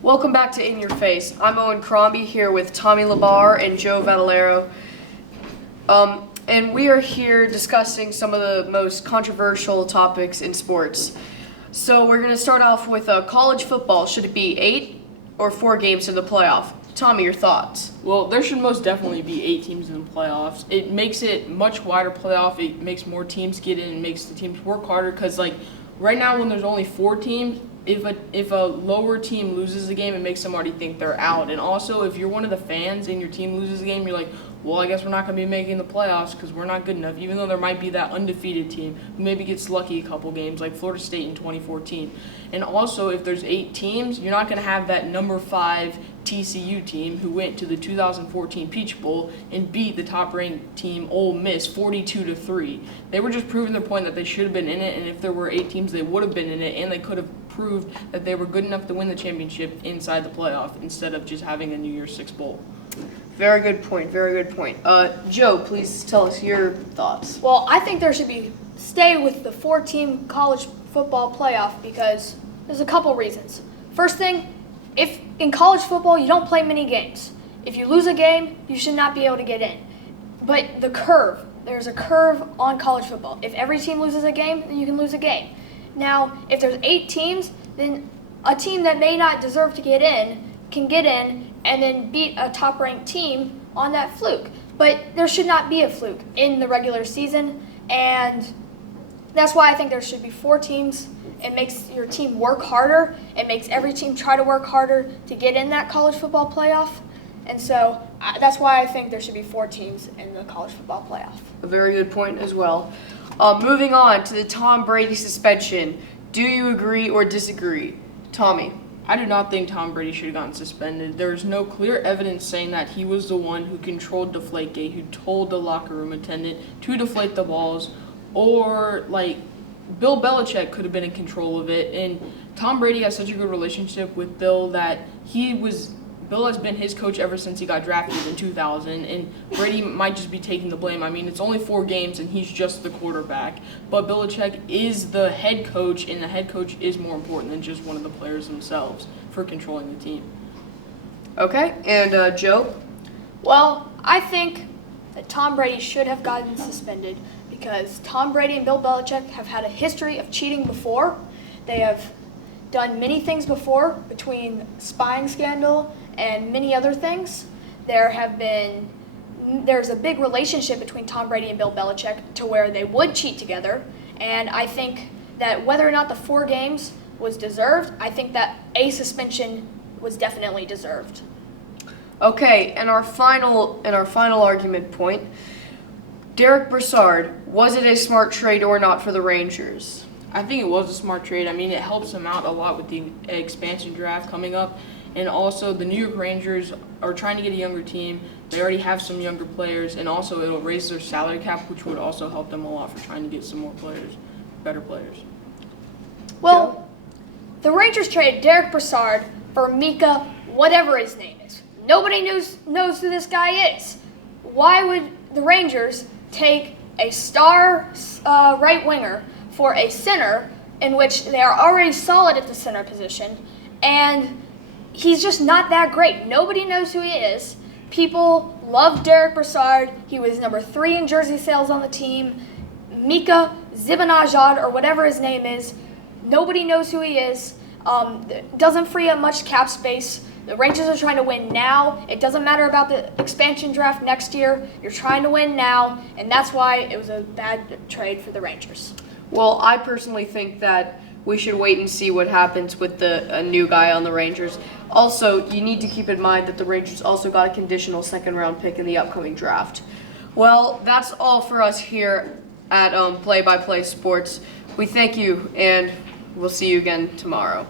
Welcome back to In Your Face. I'm Owen Crombie here with Tommy Labar and Joe Vadalero. And we are here discussing some of the most controversial topics in sports. So we're going to start off with college football. Should it be 8 or 4 games in the playoff? Tommy, your thoughts? Well, there should most definitely be 8 teams in the playoffs. It makes it much wider playoff. It makes more teams get in and makes the teams work harder because, right now when there's only 4 teams, if a lower team loses a game, it makes them already think they're out. And also, if you're one of the fans and your team loses a game, you're like, well, I guess we're not going to be making the playoffs because we're not good enough, even though there might be that undefeated team who maybe gets lucky a couple games, like Florida State in 2014. And also, if there's 8 teams, you're not going to have that number 5 TCU team who went to the 2014 Peach Bowl and beat the top-ranked team Ole Miss 42-3. They were just proving their point that they should have been in it, and if there were 8 teams, they would have been in it, and they could have proved that they were good enough to win the championship inside the playoff instead of just having a New Year's Six Bowl. Very good point, very good point. Joe, please tell us your thoughts. Well, I think there should stay with the 4-team college football playoff because there's a couple reasons. First thing, if in college football you don't play many games. If you lose a game, you should not be able to get in. But there's a curve on college football. If every team loses a game, then you can lose a game. Now, if there's 8 teams, then a team that may not deserve to get in can get in and then beat a top-ranked team on that fluke. But there should not be a fluke in the regular season, and that's why I think there should be 4 teams. It makes your team work harder. It makes every team try to work harder to get in that college football playoff. And so that's why I think there should be 4 teams in the college football playoff. A very good point as well. Moving on to the Tom Brady suspension. Do you agree or disagree? Tommy? I do not think Tom Brady should have gotten suspended. There is no clear evidence saying that he was the one who controlled Deflategate, who told the locker room attendant to deflate the balls, or Bill Belichick could have been in control of it. And Tom Brady has such a good relationship with Bill that Bill has been his coach ever since he got drafted in 2000, and Brady might just be taking the blame. I mean, it's only 4 games, and he's just the quarterback. But Belichick is the head coach, and the head coach is more important than just one of the players themselves for controlling the team. Okay, and Joe? Well, I think that Tom Brady should have gotten suspended because Tom Brady and Bill Belichick have had a history of cheating before. They have done many things before between spying scandal and many other things. There's a big relationship between Tom Brady and Bill Belichick to where they would cheat together. And I think that whether or not the 4 games was deserved, I think that a suspension was definitely deserved. Okay, and our final argument point. Derek Brassard, was it a smart trade or not for the Rangers? I think it was a smart trade. I mean, it helps them out a lot with the expansion draft coming up. And also, the New York Rangers are trying to get a younger team. They already have some younger players. And also, it'll raise their salary cap, which would also help them a lot for trying to get some more players, better players. Well, the Rangers traded Derek Brassard for Mika, whatever his name is. Nobody knows who this guy is. Why would the Rangers take a star right winger for a center in which they are already solid at the center position, and he's just not that great. Nobody knows who he is. People love Derek Brassard. He was number 3 in jersey sales on the team. Mika Zibanejad, or whatever his name is, nobody knows who he is. Doesn't free up much cap space. The Rangers are trying to win now. It doesn't matter about the expansion draft next year. You're trying to win now, and that's why it was a bad trade for the Rangers. Well, I personally think that we should wait and see what happens with a new guy on the Rangers. Also, you need to keep in mind that the Rangers also got a conditional 2nd-round pick in the upcoming draft. Well, that's all for us here at Play by Play Sports. We thank you, and we'll see you again tomorrow.